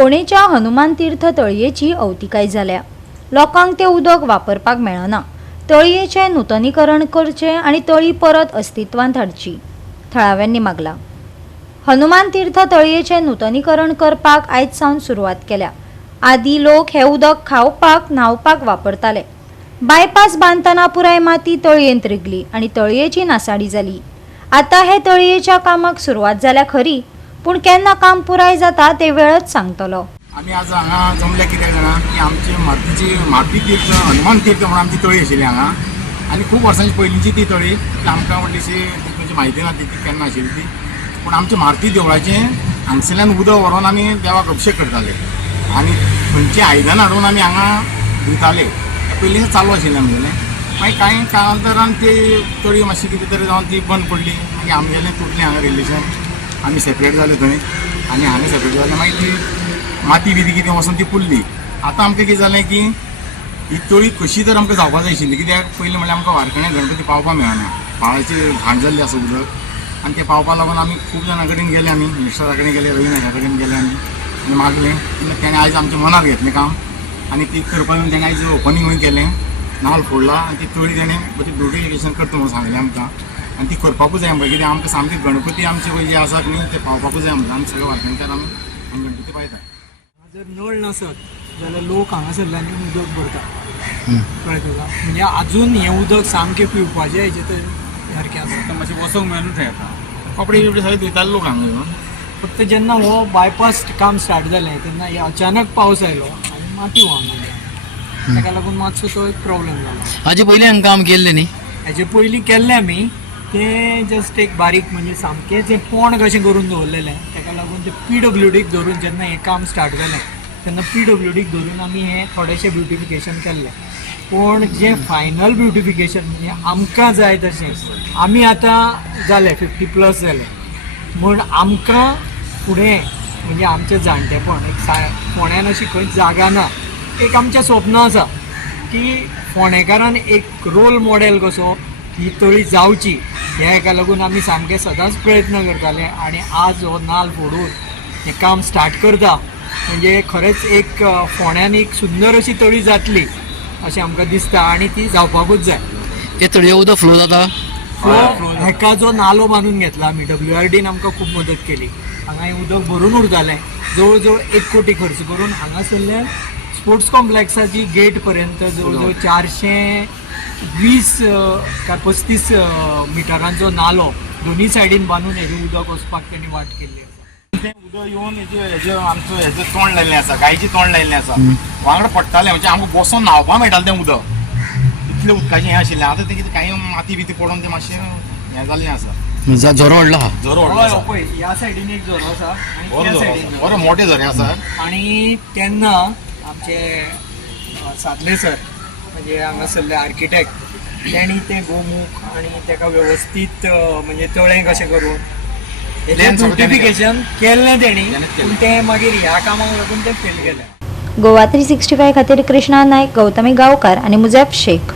फोणेच्या हनुमान तीर्थ तळयेची अवतिकाय जाल्या। लोकांक ते उदक वापरपाक मेळना। तळयेचे नूतनीकरण करचे आणि तळी परत अस्तित्वांत हाडची थळाव्यांनी मागला। हनुमान तीर्थ तळयेचे नूतनीकरण करपाक आयज सावन सुरवात केल्या। आदी लोक हे उदक खावपाक न्हावपाक वापरताले। बायपास बांदतना पुराय माती तळयेंत रिगली आणि तळयेची नासाडी जाली। आता हे तळयेच्या कामाक सुरवात जाल्या खरी, पूण केन्ना काम पुराय जाता ते वेळच सांगतलो। आम्ही आज हांगा जमले कित्याक जाणा की आमची मारुती तीर्थ हनुमान तीर्थ म्हणून आमची तळी आशिल्ली हांगा, आनी खूब वर्सांची पयलींची ती तळी आमकां व्हडलीशी म्हणजे म्हायती ना ती केन्ना आशिल्ली ती, पूण आमच्या मारुती देवळाचें हांगसरल्यान उदक व्हरोन आमी देवाक अभिशेक करताले आनी खंयचीं आयदनां हाडून आमी हांगा दिताले। पयलीं चालू आशिल्लें आमगेलें, मागीर कांय काळांतरान ती तळी मातशी कितें तरी जावन ती बंद पडली। मागीर आमगेलें तुटलें हांगा रिलेशन, आमी सेपरेट जाले थंय आनी हांगा सेपरेट जालें। मागीर ती माती बिती कितें वचून ती पुल्ली। आतां आमकां कितें जालें की ही तळी कशी तर आमकां जावपाक जाय आशिल्ली, कित्याक पयलीं म्हणल्यार आमकां वारकण्या गणपती पावपाक मेळना, पाळाची घाण जाल्ली आसा उदक, आनी तें पावपाक लागून आमी खूब जाणां कडेन गेले, आमी मिनिस्टरा कडेन गेले, रवी नायका कडेन गेले आनी मागलें। तेणें आयज आमच्या मनार घेतलें काम आनी ती करपाक येवन तेणें आयज ओपनिंग केलें, नाल्ल फोडला आनी ती तळी तेणें बरी ब्युटिफिकेशन करता म्हणून सांगलें आमकां। आनी ती करपाकूच जाय आमकां, कित्याक आमकां सामके गणपती आमचे पळय जे आसात न्ही ते पावपाकूच जाय आमकां। आमी सगळे वारकणकार आमी गणपती पावयता। जर नळ नसत जाल्यार लोक हांगासरल्यान उदक भरता, कळ्ळें तुका? म्हणजे अजून हें उदक सामकें पिवपाचें हेजें तर सारकें आसा, मातशें वचोंक मेळना थंय आतां, कपडे बिपडे सगळे धुयताले लोक हांगा येवन। फक्त जेन्ना हो बायपास काम स्टार्ट जालें तेन्ना अचानक पावस आयलो आनी माती व्हांवन गेली, ताका लागून मातसो तो एक प्रॉब्लेम जालो। हाजे पयलीं हांगा काम केल्लें न्ही? हेजे पयलीं केल्लें आमी, तें जस्ट एक बारीक म्हणजे सामकें जें पोण कशें करून दवरलेलें, ताका लागून ते PWDक धरून जेन्ना हें काम स्टार्ट जालें तेन्ना PWDक धरून आमी हें थोडेशें ब्युटिफिकेशन केल्लें। पूण जें फायनल ब्युटिफिकेशन म्हणजे आमकां जाय तशें आमी आतां जाले 50+ जाले, म्हूण आमकां फुडें म्हणजे आमचें जाणटेपण एक फोंड्यान अशी खंयच जागा ना, एक आमचें स्वप्न आसा की फोंडेकारान एक रोल मॉडेल कसो ही तळी जावची, ह्या हेका लागून आमी सामके सदांच प्रयत्न करताले। आनी आज हो नाल्ल फोडून हें काम स्टार्ट करता म्हणजे खरेंच एक फोंड्यान एक सुंदर अशी तळी जातली अशें आमकां दिसता, आनी ती जावपाकूच जाय। ते तळये उदक फ्लो जाता? हेका जो नालो बांदून घेतला आमी, WRDन आमकां खूब मदत केली। हांगा हें उदक भरून उरतालें, जवळ जवळ 1 कोटी खर्च करून हांगासरल्यान स्पोर्ट्स कॉम्प्लेक्साची गेट पर्यंत जवळ जवळ 420 काय 35 मिटरांचो नालो दोनी सायडीन बांदून हेजें उदक वचपाक तेणी वाट केल्ली आसा। तें उदक येवन हेजें आमचो हेजें तोंड लायिल्लें आसा, गायेचें तोंड लायिल्लें आसा, वांगडा पडटालें म्हणजे आमकां बसून न्हांवपाक मेळटालें तें उदक, इतलें उदकाचें हें आशिल्लें। आतां तें कितें कांय माती बिती पडोवन तें मातशें हें जाल्लें आसा, झरो व्हडलो आहा? झरो व्हडलो आसा पळय, ह्या सायडीन एक झरो आसा आनी त्या सायडीन बरो मोठे झरे आसा। आणि तेन्ना आमचे सादले सर म्हणजे हांगासरले आर्किटेक्ट तेणी तें गोमूख आणि ताका वेवस्थीत म्हणजे तळें कशें करून ब्युटिफिकेशन केल्लें तेणी, पूण तें मागीर ह्या कामाक लागून तें फेल केलें। गोवा 365 खातीर कृष्णा नायक, गौतमी गांवकार आनी मुजेब शेख।